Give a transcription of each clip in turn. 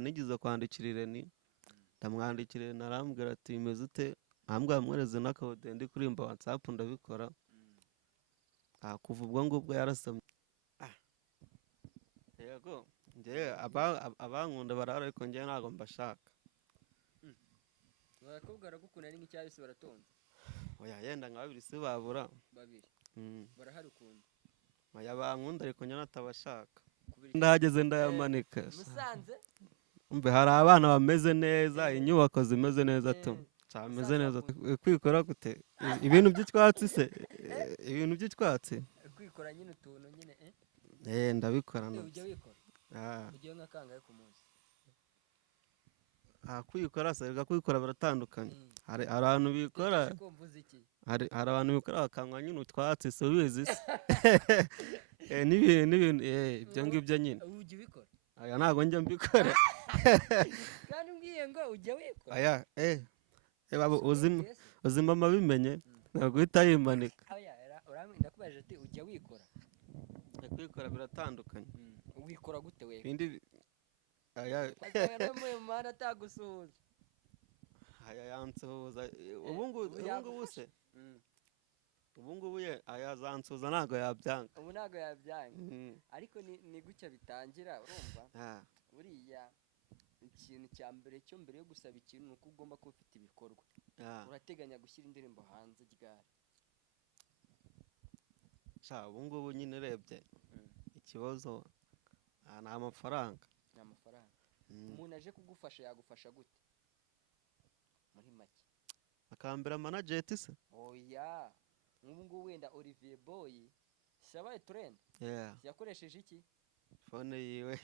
nigeze kwandikira Irene ndamwandikira Irene arambwira ati bimeze ute ambwira mwereze n'akode ndi kurimba WhatsApp ndabikora kuva ubwo ngubwo yarasomye yego njye abankunda barara ariko njye ntago mbashaka barakubwira gukunda ari nk'icyayi se baratonze oya yenda nka babiri se babura babiri barahari ukunda oya bankunda ariko njye natabashaka ndahageze ndayamanika Musanze umbe hari abana bameze neza inyubako zimeze neza tu cyameze neza kwikora gute ibintu by'itwatsi se ibintu by'itwatsi kwikora nyine utuntu nyine ndabikora ujya wikora ujya nka kangahe ku munsi kwikora se kwikora baratandukanye hari abantu bikora hari abantu bikora bakanywa nyine utwatsi se ubizi se n'ibintu ibyo ngibyo nyine ujya ubikora aya ntago njya mbikora kandi umbwiye ngo ujya wikora aya uzima amabimenye ntabwo uhita yimanika ndakubajije ati ujya wikora kwikora biratandukanye wikora gute we bindi aya mu muhanda atagusuhuza aya yansuhuza ubungubu se ubungubu ye ayazansuhuza ntabwo yabyanga ubu ntabwo yabyanga ariko ni gutya bitangira urumva buriya ikintu cya mbere cyo mbere yo gusaba ikintu ni uko ugomba kuba ufite ibikorwa urateganya gushyira indirimbo hanze ryari ubungubu nyine urebye ikibazo ni amafaranga umuntu aje kugufasha yagufasha gute muri make akambera manageti se oya nk'ubu ngubu wenda Olivier Boy shabaye trend yakoresheje iki phone yiwe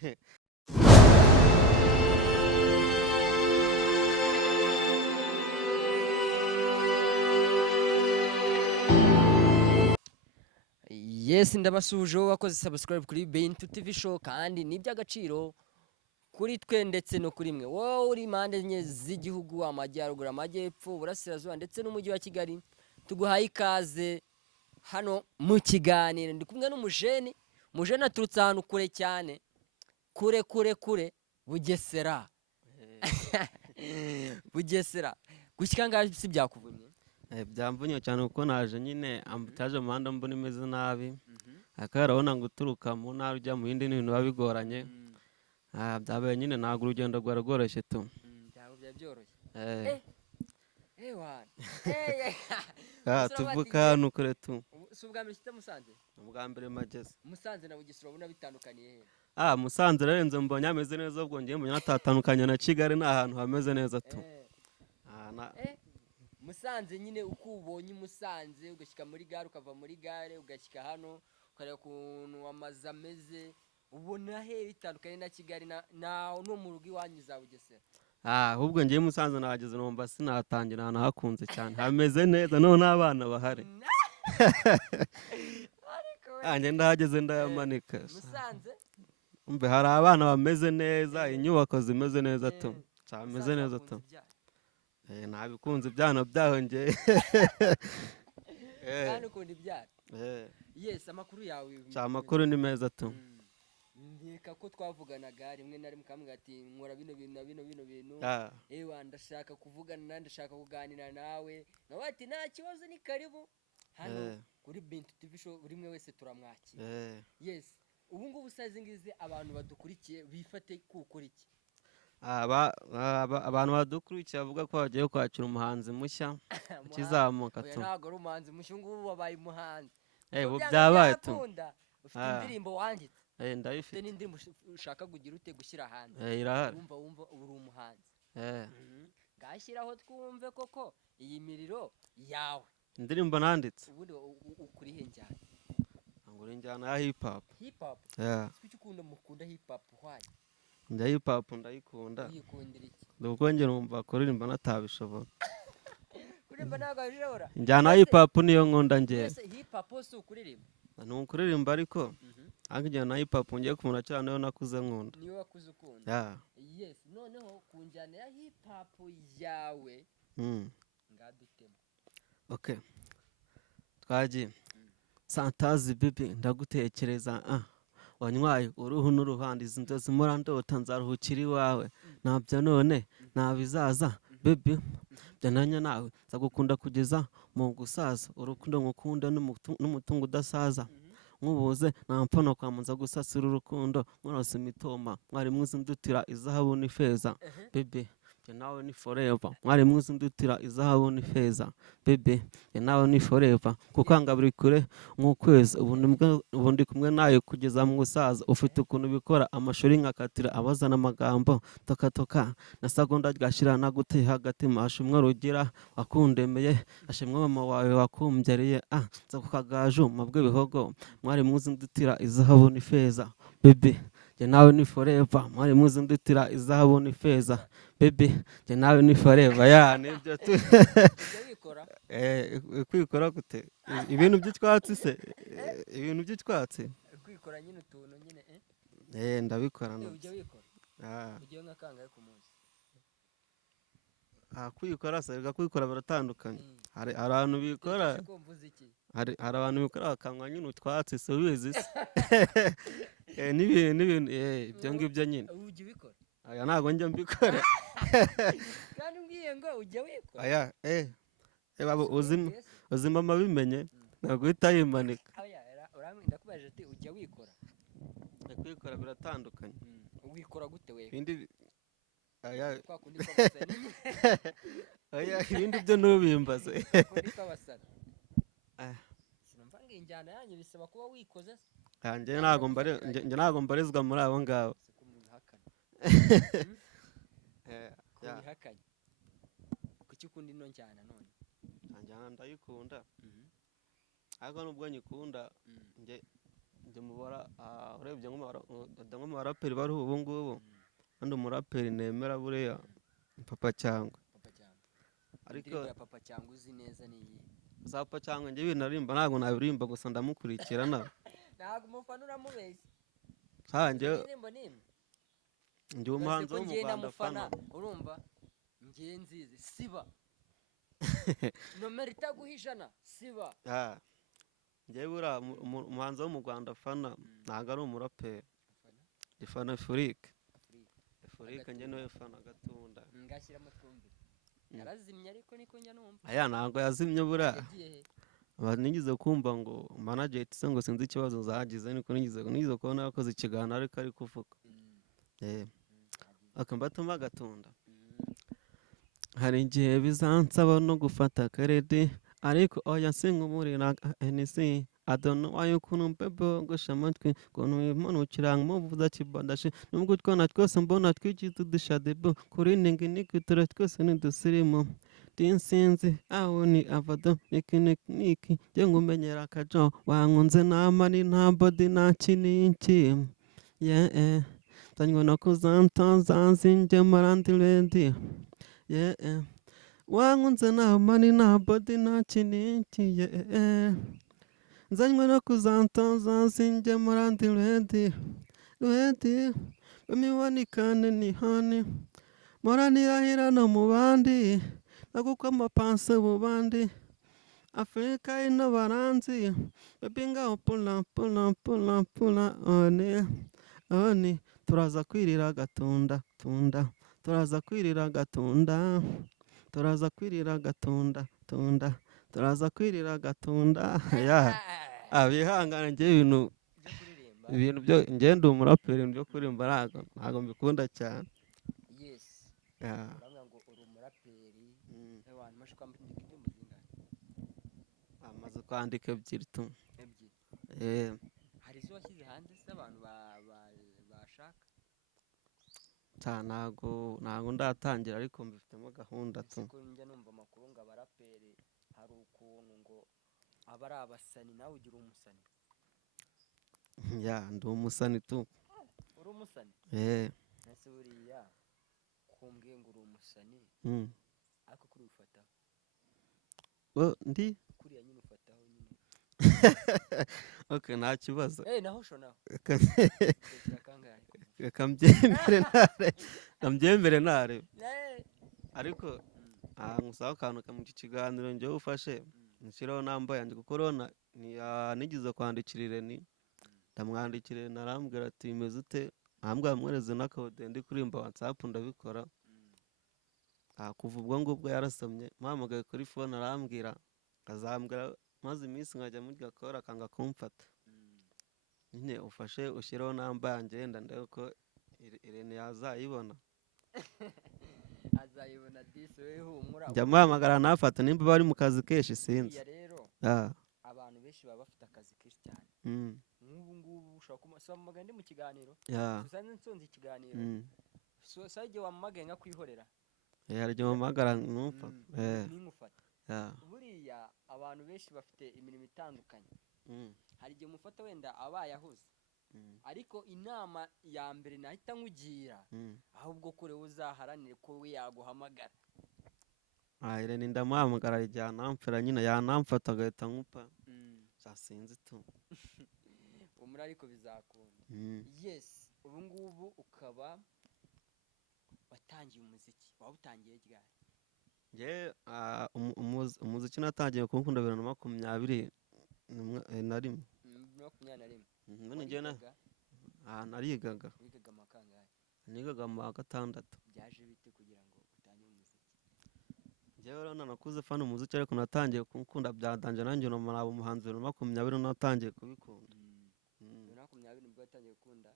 yes ndabasuje wakoze subscribe kuri Bintu TV show kandi ni by'agaciro kuri twe ndetse no kuri mwe wowe uri impande enye z'igihugu amajyaruguru amajyepfo uburasirazuba ndetse n'umujyi wa Kigali tuguhaye ikaze hano mu kiganiro ndi kumwe n'umujeni aturutse ahantu kure cyane kure Bugesera Bugesera gushyika ngaho si byakuvunye byamvunye cyane kuko naje nyine ambutaje mu muhanda mbona imeze nabi akarabona ngo uturuka mu ntara ujya mu yindi n'ibintu biba bigoranye byabaye nyine ntabwo urugendo rwari rworoshye tu ntabwo byari byoroshye tuvuka hano kure tu si ubwa mbere ufite Musanze ubwa mbere mageze Musanze na Bugesera ubona bitandukaniye Musanze rarenze mbonye ameze neza ubwo ngiye mbonye natatandukanye na Kigali ni ahantu hameze neza tu Musanze nyine uko ubonye Musanze ugashyika muri gare ukava muri gare ugashyika hano ukareba ukuntu amazu ameze ubona he bitandukanye na Kigali no mu rugo iwanyu za Bugesera ahubwo ngiye Musanze nahageze numva sinatangira ahantu hakunze cyane hameze neza none n'abana bahari njye ndahageze ndayamanika Musanze umve hari abana bameze neza inyubako zimeze neza tu cyameze neza tu nabikunze ibyana byaho njye kandi ukunda ibyana yes amakuru yawe amakuru ni meza tu ndeka ko twavuganaga rimwe na rimwe kamwe ati nkora bino bintu ndashaka kuvugana ndashaka kuganira nawe nawe ati nta kibazo ni karibu hano kuri Bintu TV show buri mwe wese turamwakira yes ubu ngubu usaze ngize abantu badukurikiye bifate kukora iki abantu badukurikiye bavuga ko bagiye kwakira umuhanzi mushya ukizamuka tu ntabwo ari umuhanzi mushya ngubu wabaye umuhanzi byabaye tu ufite indirimbo wanditse ndayifite n'indirimbo ushaka kugira ute gushyira hanze irahari wumva uri umuhanzi gashyiraho twumve koko iyi miriro yawe indirimbo nanditse ubundi ukurihe njyana ngura injyana ya hip hop kuki ukunda mukunda hip hop hwaye njya hip hop ndayikunda uyikundira iki ubwo njye numva kuririmba natabishobora kuririmba ntabwo abishobora injyana ya hip hop niyo nkunda njye hip hop si ukuririmba ni ukuririmba ariko injyana ya hip hop ngiye kumura cyane niyo nakuze nkunda niyo wakuze ukunda yes noneho ku njyana ya hip hop yawe ngadutema okay twagiye Santazi bibi ndagutekereza wanywaye uruhu n'uruhande izi nzozi mpora ndota nzaruhukira iwawe ntabyo none ntabizaza baby byananya nawe nzagukunda kugeza mu gusaza urukundo ngukunda n'umutungo udasaza nkubuze nta mpano kwamunza gusasira urukundo mwarose imitoma mwari mwiza ndutira izahabu n'ifeza baby nawe ni forever mwari mwiza ndutira izahabu n'ifeza baby nawe ni forever kukanga buri kure nk'ukwezi ubu ndi kumwe nawe kugeza mu gusaza ufite ukuntu bikora amashuri nkakatira abazana amagambo tokatoka na segonda ryashira naguteye hagati mashimwe rugira wakundemeye ashimwe mama wawe wakumbyariye nza kukagaju mabwe bihogo mwari mwiza ndutira izahabu n'ifeza baby nawe ni forever mwari mwiza ndutira izahabu n'ifeza baby nawe ni forever ya nibyo tu kwikora gute ibintu by'itwatsi se ibintu by'itwatsi kwikora nyine utuntu nyine ndabikora ujya wikora ujya nka kangahe ku munsi kwikora se kwikora biratandukanye hari abantu bikora hari abantu bikora bakanywa nyine utwatsi se ubizi se n'ibintu ibyo ngibyo nyine ujya ubikora aya ntabwo njya mbikora kandi umbwiye ngo ujya wikora aya baba uzima amabimenye ntabwo uhita yimanika ndakubajije ati ujya wikora kwikora biratandukanye wikora gute we ibindi ibindi byo ntubimbaze sinumva ngo injyana yanyu bisaba kuba wikoze njye ntabwo mbarizwa muri abo ngabo kubihakanye kuki ukunda ino njyana none njyana ndayikunda ariko nubwo nyikunda njye mubara urebye nko mu baraperi bariho ubu ngubu kandi umuraperi nemera buriya Papa Cyangwe ariko Papa Cyangwe uzi neza ni iyi za Papa Cyangwe njye binarimba ntabwo nabirimba gusa ndamukurikirana ntabwo umufana uramubeshya njye umuhanzi wo mu Rwanda fana urumva njye nzizi siba nomero itaguhijana siba njye buriya umuhanzi wo mu Rwanda fana ntabwo ari umuraperi ifana Afurike njye niwe fana gatunda ngashyiramo twumvire yarazimye ariko niko njya numva ntabwo yazimye buriya nigeze kumva ngo manager se ngo sinzi ikibazo zagize niko nigeze kubona yakoze ikiganiro ariko ari kuvuga akambatuma gatunda hari igihe bizansaba no gufata karede ariko oya sink'umurira NC I don't know why you couldn't gusha amatwi kuntu wimanukira muvuza kibadashe nubwo utwana twose mbona twigize dushadebo kuri ningi nikwitura twose nidusirimo tinsinzi aho ni avado niki je ngumenyera akajo wankunze namani nta body nta kiniki tanywa no kuzanta zanzinje marandi ready wankunze namani nta body nta kiniki nzanywe no kuzanta zanzinje marandi ready bamiwanikane ni hani moranirahira no mu bandi naguko amapanse bubandi Afrika ino baranzi baby ngaho pula one turaza kwirira gatunda turaza kwirira gatunda turaza kwirira gatunda abihangana njye ibintu byo ngenda umuraperi byo kurimba ntago mbikunda cyane amaze kwandika ebyiri tu hari izo washyize hanze se abantu bashaka ntago ndatangira ariko mbifitemo gahunda tu njya numva amakuru ngo abaraperi hari ukuntu ngo aba ari abasani nawe ugira umusani ndi umusani tu uri umusani ese buriya kumbwiye ngo uri umusani ariko kuri ufataho ndi kuriya nyine ufataho nyine okay nta kibazo naho sho naho kambyemere ntare ariko ngusaba akantu mu kiganiro njyewe ufashe nshyiraho namba yanjye kuko urabona nigeze kwandikira Irene ndamwandikira narambwira ati bimeze ute arambwira mwereze n'akode ndi kurimba WhatsApp ndabikora kuva ubwo ngubwo yarasomye mpamagaye kuri phone arambwira azambwira maze iminsi nkajya muri gakora akanga kumfata nyine ufashe ushyireho namba yanjye yenda ndebe ko Irene yazayibona azayibona disi we humura njya muhamagara ntafate nimba bari mu kazi kenshi sinzi rero abantu benshi baba bafite akazi kenshi cyane nk'ubu ngubu ushobora kumusaba ndi mu kiganiro usanze nsonze ikiganiro so igihe wamamagaye nka kwihorera hari igihe wamamagara numva nimufata buriya abantu benshi bafite imirimo itandukanye hari igihe umufata wenda abaye ahuze ariko inama ya mbere nahita nkugira ahubwo kure uzaharanire ko we yaguhamagara Irene ndamuhamagara igihe anamfera nyine yanamfata agahita nkupa sinzi tu umuri ariko bizakunda yes ubu ngubu ukaba watangiye umuziki wawutangiye ryari umuziki natangiye kuwukunda 2021 narigaga nigaga mu wa gatandatu byaje bite kugira ngo utangire umuziki njyewe rero nakuze fana umuziki ariko natangiye kuwukunda byadanje nanjye numara umuhanzi 2020 natangiye kubikunda 2020 nibwo watangiye gukunda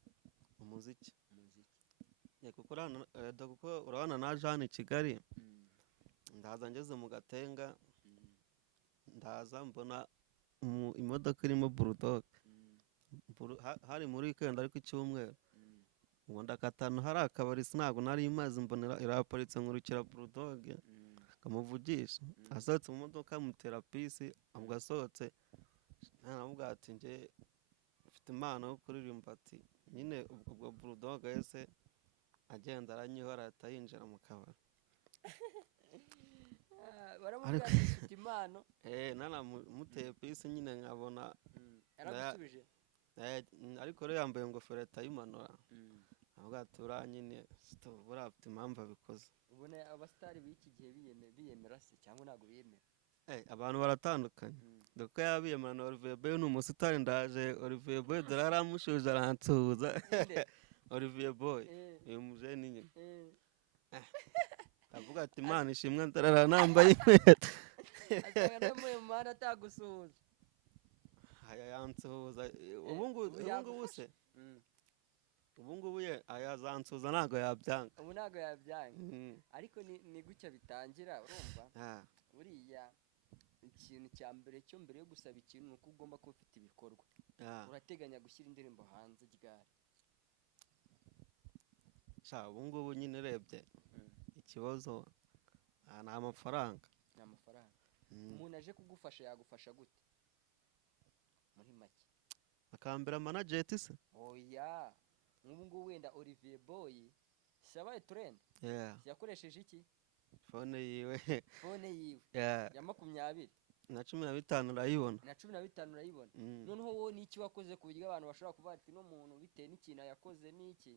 umuziki kuko urabona naje hano i Kigali ndaza ngeze mu Gatenga ndaza mbona imodoka irimo Bulldog hari muri weekend ariko icyumweru ngo ndakatana hari akabari sinago nari imaze mbonera iraparitse nkurukira Bulldog kamuvugisha asohotse mu modoka mutera pisi ubwo asohotse naravuga ati nje mfite impano yo kuririmba ati nyine ubwo Bulldog ese agenda aranyihora atayinjira mu kabari baramubwira ati mfite impano nana muteye pisi nyine nkabona yaragusubije ariko rero yambaye ingofero atayimanura avuga ati uriya nyine buriya afite impamvu abikoze ubona abasitari b'iki gihe biyemera se cyangwa ntabwo biyemera abantu baratandukanye dore yabiyemera na Olivier Boy ni umusitari ndaje Olivier Boy dore aramushuje aransuhuza Olivier Boy uyu mujeni nyine avuga ati Imana ishimwe ndarara nambaye inkweto asanga no mu muhanda atagusuhuza yansuhuza ubu ngubu ye ayazansuhuza ntabwo yabyanga ubu ntabwo yabyanga ariko ni gutya bitangira urumva buriya ikintu cya mbere cyo mbere yo gusaba ikintu ni uko ugomba kuba ufite ibikorwa urateganya gushyira indirimbo hanze ryari ubu ngubu nyine urebye ikibazo ni amafaranga umuntu aje kugufasha yagufasha gute muri make akambera manageti se oya nk'ubu ngubu wenda Olivier Boy yabaye trend yakoresheje iki fone yiwe ya 20 na 15 urayibona noneho wowe n'iki wakoze ku buryo abantu bashobora kuvuga ati no muntu bitewe n'ikintu yakoze n'iki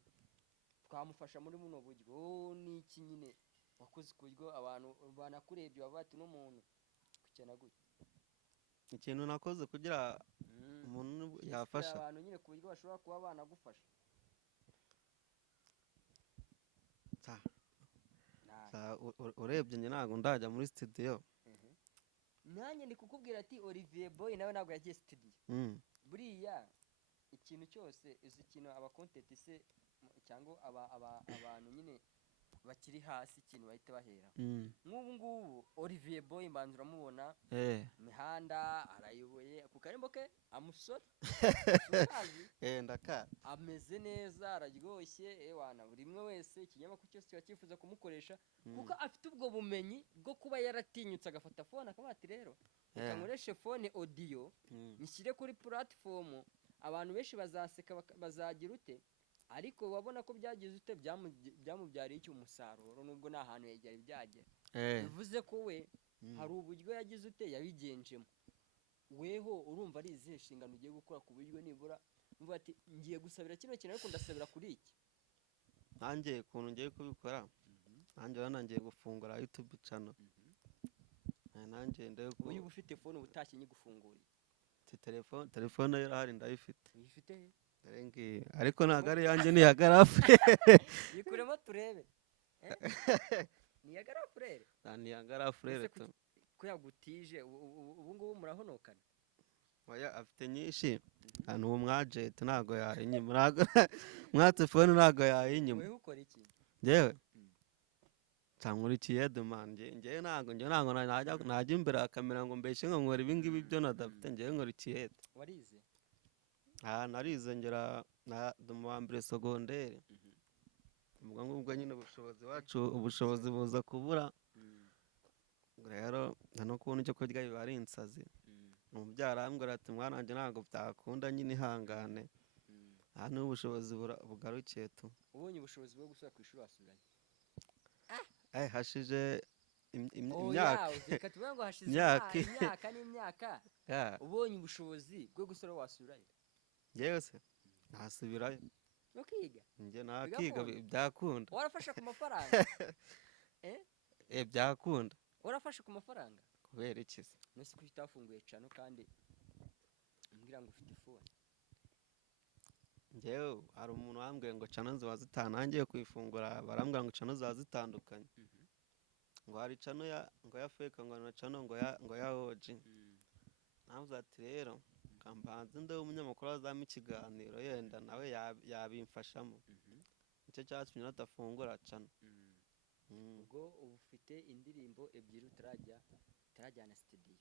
twamufasha muri muno buryo n'iki nyine wakoze ku buryo abantu banakurebye bavuga ati no muntu kukena gute ikintu nakoze kugira umuntu yafasha abantu nyine ku buryo bashobora kuba banagufasha urebye njye ntabwo ndajya muri studio nanjye ndi kukubwira ati Olivier Boy nawe ntabwo yagiye studio buriya ikintu cyose uzi ikintu abakontenti se cyangwa abantu nyine bakiri hasi ikintu bahita bahera nk'ubu ngubu Olivier Boy mbanza uramubona imihanda arayoboye ku karembo ke amusore ndaka ameze neza araryoshye wana buri umwe wese ikinyamakuru cyose kiba cyifuza kumukoresha kuko afite ubwo bumenyi bwo kuba yaratinyutse agafata fone akavuga ati rero reka nkoreshe fone audio nishyire kuri platform abantu benshi bazaseka bazagira ute ariko wabona ko byagize ute byamubyariye icyo umusaruro nubwo nta hantu yegera byagera bivuze ko we hari uburyo yagize ute yabigenjemo weho urumva ari izihe nshingano ugiye gukora ku buryo nibura mvuga ati ngiye gusabira kino kintu ariko ndasabira kuri iki nanjye ukuntu ngiye kubikora nanjye nangiye gufungura YouTube channel nanjye uyu ufite phone ubutashye nyigufunguriye telefone yo hari ndayifite uyifite he? dore ngiyi ariko ntabwo ari iyanjye ni iya garafure yikuremo turebe. Ni iya garafurere? ni iya garafure tu. Ko yagutije ubu ngubu murahonokana? Oya afite nyinshi ni umwajenti ntabwo yayinyima mwatefone ntabwo yayinyima. Wewe ukora iki? Njyewe nkurikiye demande njyewe ntabwo najya imbere ya kamera ngo mbeshye ngo nkora ibi ngibi byo nadafite. njyewe nkurikiye. Warize? narize ngera mu wa mbere segonderi. ubwo ngubwo nyine ubushobozi wacu ubushobozi buza kubura rero no kubona icyo kurya biba ari insazi. umubyara arambwira ati mwana wanjye ntabwo byakunda nyine ihangane aha niho ubushobozi bugarukiye tu. Ubonye ubushobozi bwo gusubira ku ishuri wasubirayo? hashije imyaka reka tuvuge ngo hashize imyaka n'imyaka. Ubonye ubushobozi bwo gusubira wasubirayo? yewe se nasubirayo no kwiga. njye nakiga byakunda. Warafashe ku mafaranga? byakunda. Warafashe ku mafaranga? kubera iki se? Nose ko utafunguye cano kandi umbwira ngo ufite ifone. njyewe hari umuntu wambwiye ngo cano ziba zitanangiye kuyifungura barambwira ngo cano ziba zitandukanye. ngo hari cano ngo ya fake ngo na cano ngo ya oji. navuze ati rero kambanze nde umunyamakuru azama ikiganiro yenda nawe yabimfashamo. nicyo cyatumye natafungura cano. ubwo ubu ufite indirimbo ebyiri utarajyana studio.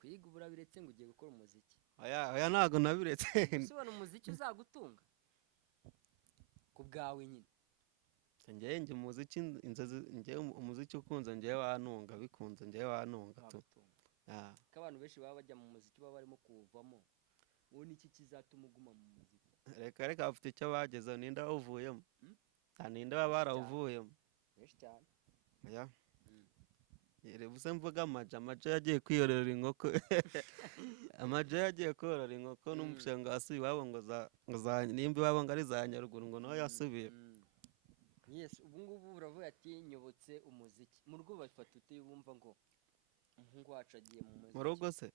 Kwiga ubu urabiretse ngo ugiye gukora umuziki? oya ntabwo nabiretse. ubona umuziki uzagutunga ku bwawe nyine? njye umuziki njye umuziki ukunze njye wanunga bikunze njye wanunga tu. ko abantu benshi baba bajya mu muziki baba barimo kuwuvamo. wowe niki kizatuma uguma mu muziki? reka bafite icyo bagezeho. ninde wawuvuyemo? ninde baba barawuvuyemo? benshi cyane. oya buse mvuga amaja yagiye kwiyorera inkoko. amaja yagiye korora inkoko n'umushinga wasubiye iwabo ngo nimba iwabo ngo ari za Nyaruguru ngo nawe yasubiye. yes ubu ngubu uravuga ati nyobotse umuziki. mu rugo bafata ute bumva ngo umuhungu wacu agiye mu muziki? mu rugo se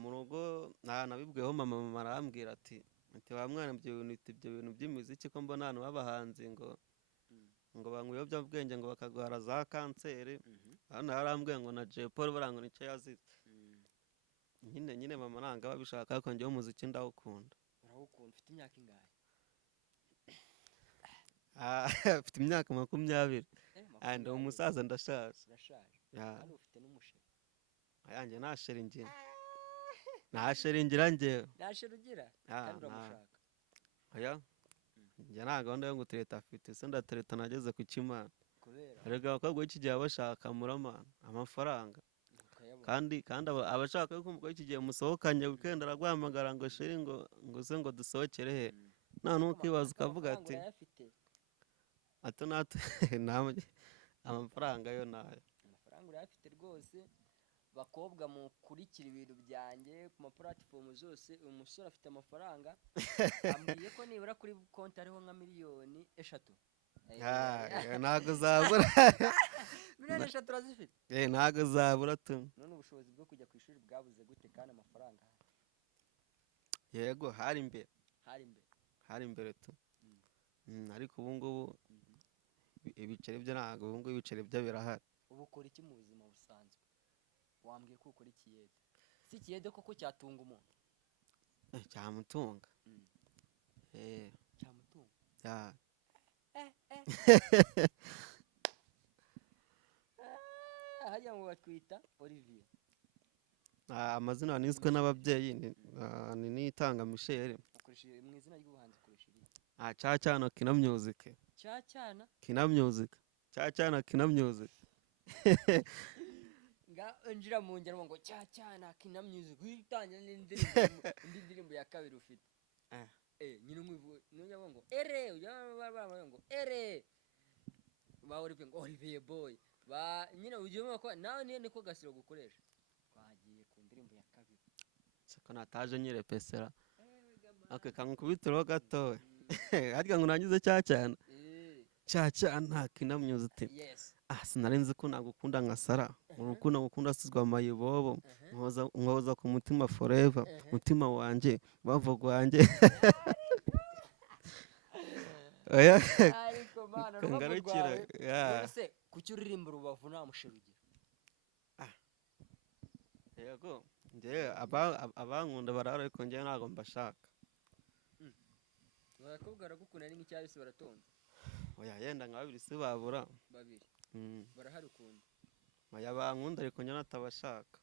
mu rugo nabibwiyeho mama arambwira ati wa mwana ibyo bintu by'imiziki ko mbona abantu b'abahanzi ngo banywa ibiyobyabwenge ngo bakagwara za kanseri. hano yarambwiye ngo na Jay Polly barangwa nicyo yazize. nyine mama nanga babishaka ariko njyewe umuziki ndawukunda. urawukunda? ufite imyaka ingahe? mfite imyaka 20. ndi umusaza ndashaje. hano ufite n'umusheri? ayanjye nasheringira. nasheringira njyewe. nasherugira kandi uramushaka? oya njye nta gahunda yo gutereta afite. se ndatereta nageze ku kimana. erega abakobwa b'iki gihe bashaka muramana amafaranga. kandi abashaka yuko umukobwa w'iki gihe musohokanye weekend araguhamagara ngo sheri ngo se ngo dusohokere he. none ukibaza ukavuga ati amafaranga yo nayo. amafaranga urayafite rwose. bakobwa mukurikira ibintu byanjye ku ma platform zose. umusore afite amafaranga. ambwiye ko nibura kuri konti hariho nka 3 miliyoni. ntabwo zabura. 3 miliyoni urazifite? ntabwo zabura tu. none ubushobozi bwo kujya ku ishuri bwabuze gute kandi amafaranga? yego hari imbere tu. ariko ubu ngubu ibiceri byo ntabwo ubu ngubu ibiceri byo birahari. ubu ukora iki mu buzima busanzwe? wambwiye ko ukora ikiyede. si ikiyede koko cyatunga umuntu? cyamutunga. cyamutunga? hariya ngo batwita Olivier. amazina niswe n'ababyeyi ni Nitanga Michel. ukoresheje mu izina ry'ubuhanzi ukoresheje Cyacana Kina Music. Cyacana Kina Music. Cyacana Kina Music. njira mu ngero ngo Cyacana Kina Music witanye n'indirimbo ya kabiri ufite. nyine nk'ubu ngo ere ngo ere ba Olivier ngo Olivier boy ba nyine ugiye ko nawe niko Gasiro gukoresha. twagiye ku ndirimbo ya kabiri. sako nataje nyire pesera. kankubitiro gatoya. harya ngo nangize Cyacana. Cyacana Kina Music. yes sinari nzi ko nagukunda nka Sara urukundo ngukunda sizwa mayibobo nkoza ku mutima forever mutima wanje bavuga wanje oya ariko mana rubavu kangarukira rwawe ese kuki uririmba urubavu nta mushirugira yego nje abankunda barara ariko nje ntago mbashaka barakobwa baragukunda ni nk'icyari se baratonze oya yenda nka babiri se babura babiri barahari ukunda oya bankunda ariko nje natabashaka